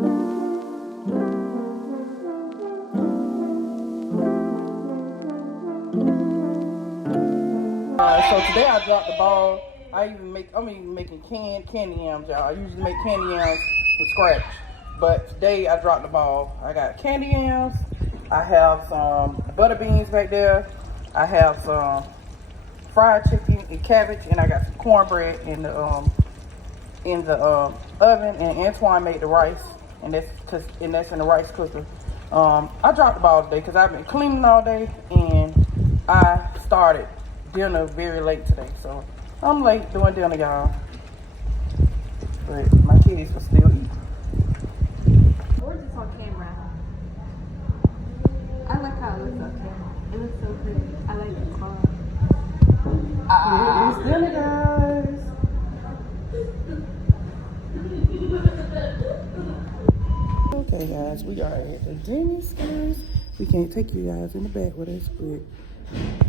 So today I dropped the ball. I'm even making candy yams, y'all. I usually make candy yams from scratch, but today I dropped the ball. I got candy yams. I have some butter beans back there. I have some fried chicken and cabbage, and I got some cornbread in the oven. And Antoine made the rice, and that's in the rice cooker. I dropped the ball today because I've been cleaning all day, and I started dinner very late today, so I'm late doing dinner, y'all. But my kids will still eat. Where's this on camera? I like how it looks on camera. It looks so pretty. I like the car. It's dinner, guys. Okay, guys, we are at the dentist, guys. We can't take you guys in the back with us, but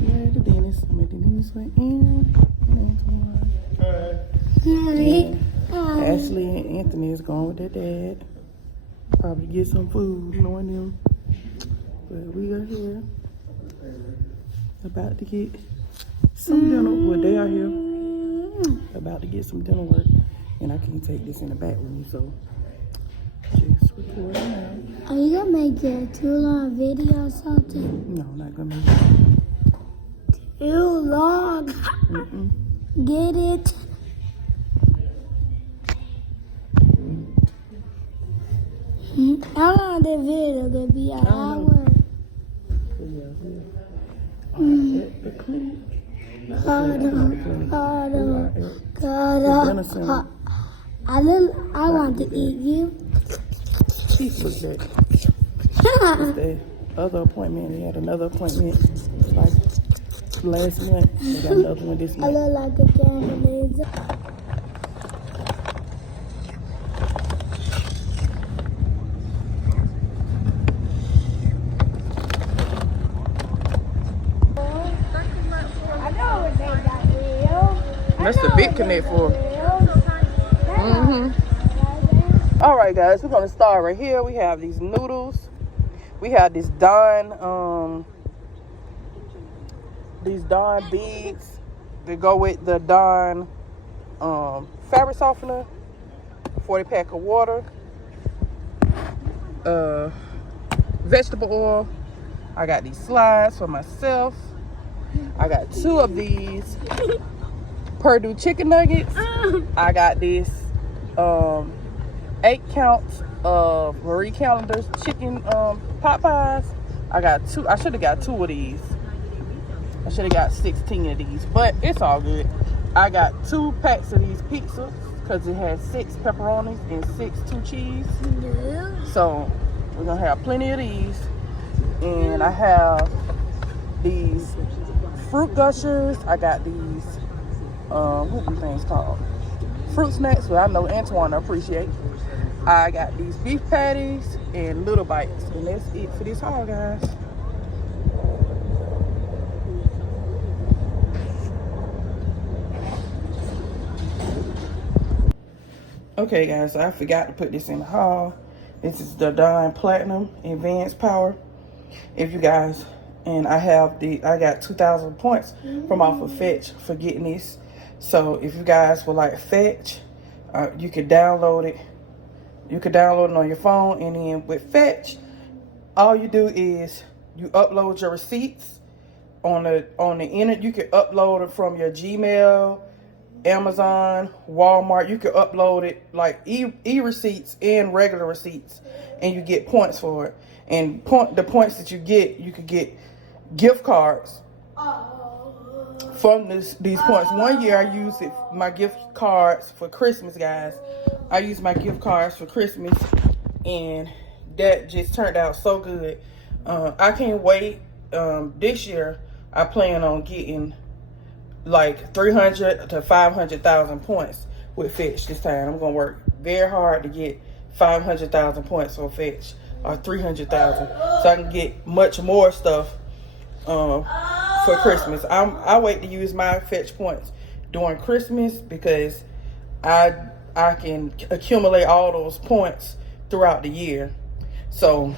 we're at the dentist. I'm at the dentist with Ann and Antoine. Ashley and Anthony is going with their dad. Probably get some food, knowing them. But we are here. About to get some dinner. Well, they are here. About to get some dinner work. And I can't take this in the back with me, so just record it now. Are you gonna make a too long video or something? No, I'm not gonna make it. Too long. Get it? How long the video gonna be? An hour? The clinic. Hold on. I want to eat you. Chief was there. The other appointment, they had another appointment like last month. They got another one this I month. look like a candle. That's the big connect for. All right, guys, we're gonna start right here. We have these noodles. We have this Dawn beads that go with the Dawn fabric softener. 40-pack of water. Vegetable oil. I got these slides for myself. I got 2 of these Purdue chicken nuggets. I got this 8 counts of Marie Callender's chicken pot pies. I got 2. I should have got 2 of these. I should have got 16 of these, but it's all good. I got 2 packs of these pizzas because it has 6 pepperonis and 6 2 cheese. So we're gonna have plenty of these. And I have these fruit gushers. I got these what are these things called? Fruit snacks, but I know Antoine appreciate. I got these beef patties and little bites, and that's it for this haul, guys. Okay, guys, I forgot to put this in the haul. This is the Dawn Platinum Advanced Power. If you guys, and I got 2,000 points from off of Fetch for getting this. So if you guys would like Fetch, you can download it. You can download it on your phone, and then with Fetch, all you do is you upload your receipts on the internet. You can upload it from your Gmail, Amazon, Walmart. You can upload it like e-receipts and regular receipts, and you get points for it. And the points that you could get gift cards from these points. One year I used my gift cards for Christmas, guys. I used my gift cards for Christmas, and that just turned out so good. I can't wait. This year I plan on getting like 300 to 500,000 points with Fetch this time. I'm gonna work very hard to get 500,000 points on Fetch, or 300,000, so I can get much more stuff for Christmas. I wait to use my Fetch points during Christmas because I can accumulate all those points throughout the year. So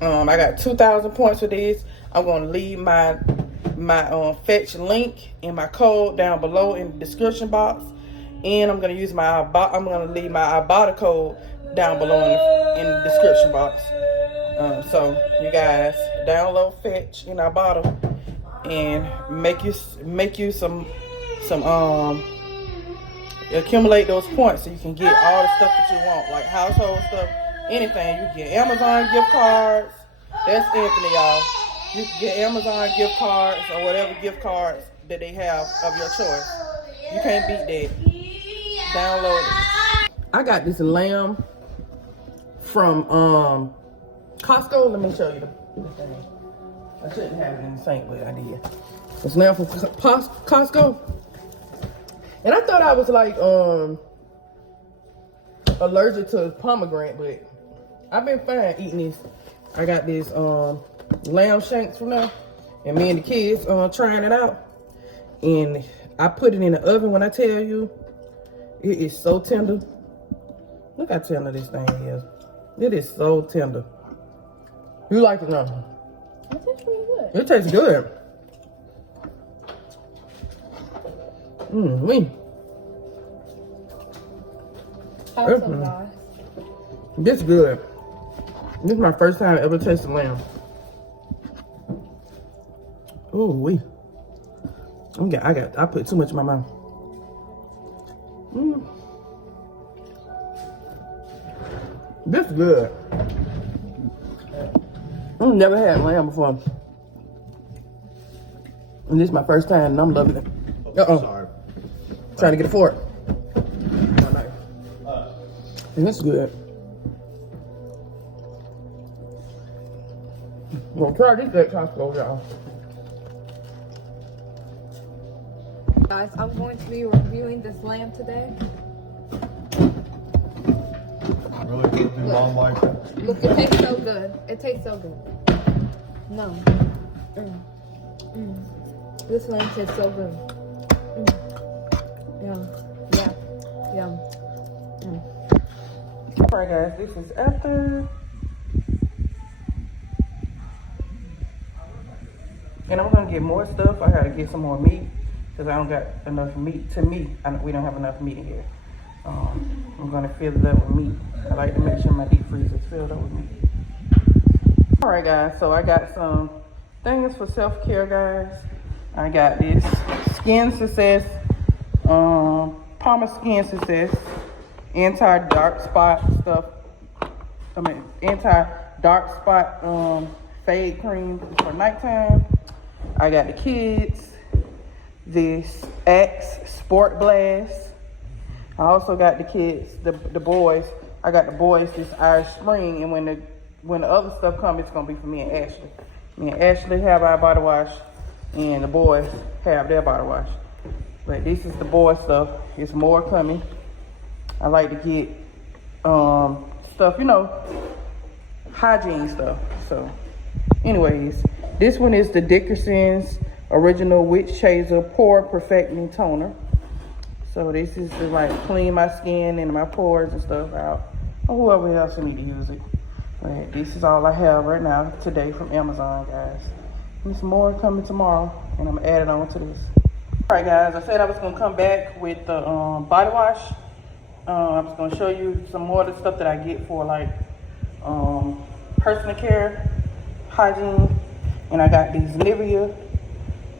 I got 2,000 points for this. I'm gonna leave my fetch link and my code down below in the description box, and I'm gonna use I'm gonna leave my Ibotta code down below in the description box. So you guys download Fetch in Ibotta and make you some accumulate those points so you can get all the stuff that you want, like household stuff, anything. You can get Amazon gift cards. That's Anthony, y'all. You can get Amazon gift cards or whatever gift cards that they have of your choice. You can't beat that. Download it. I got this lamb from Costco. Let me show you the thing. I shouldn't have it in the sink, but I did. It's lamb from Costco. And I thought I was like allergic to pomegranate, but I've been fine eating this. I got this lamb shanks from there, and me and the kids trying it out. And I put it in the oven. When I tell you, it is so tender. Look how tender this thing is. It is so tender. You like it, no? It tastes pretty good. It tastes good. Awesome, guys. This good. This is my first time ever tasting lamb. Ooh wee. I put too much in my mouth. This is good. I've never had lamb before. And this is my first time and I'm loving it. Sorry. Trying to get a fork. And this is good. We'll try this at Costco, y'all. Guys, I'm going to be reviewing this lamb today. Really good. Your mom like it? Look, it tastes so good. It tastes so good. No. This lamb tastes so good. Yum. Yeah. Yum. Alright guys, this is after. And I'm gonna get more stuff. I gotta get some more meat because I don't got enough meat we don't have enough meat in here. I'm gonna fill it up with meat. I like to make sure my deep freezer is filled up with meat. Alright guys, so I got some things for self-care, guys. I got this Skin Success, Palmer Skin Success, anti-dark spot stuff. Anti-dark spot fade cream for nighttime. I got the kids this Axe Sport Blast. I also got the kids, the boys. I got the boys this Irish Spring, and when the other stuff comes, it's gonna be for me and Ashley. Me and Ashley have our body wash, and the boys have their body wash. But this is the boy stuff. It's more coming. I like to get stuff, hygiene stuff. So, anyways, this one is the Dickerson's Original Witch Chaser Pore Perfecting Toner. So this is to like clean my skin and my pores and stuff out, or whoever else need to use it. But this is all I have right now today from Amazon, guys. There's more coming tomorrow, and I'm adding on to this. All right, guys, I said I was gonna come back with the body wash. I was gonna show you some more of the stuff that I get for like personal care, hygiene, and I got these Nivea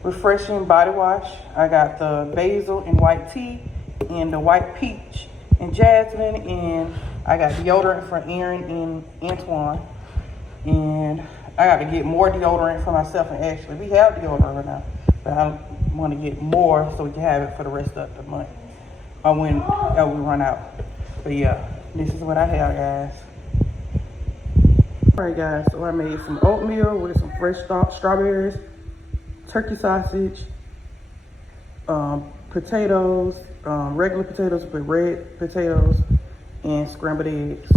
Refreshing Body Wash. I got the basil and white tea, and the white peach and jasmine, and I got deodorant for Aaron and Antoine, and I got to get more deodorant for myself and Ashley. We have deodorant right now, but I want to get more so we can have it for the rest of the month, or when we run out. But yeah, this is what I have, guys. All right, guys, so I made some oatmeal with some fresh strawberries, turkey sausage, potatoes, regular potatoes, but red potatoes, and scrambled eggs.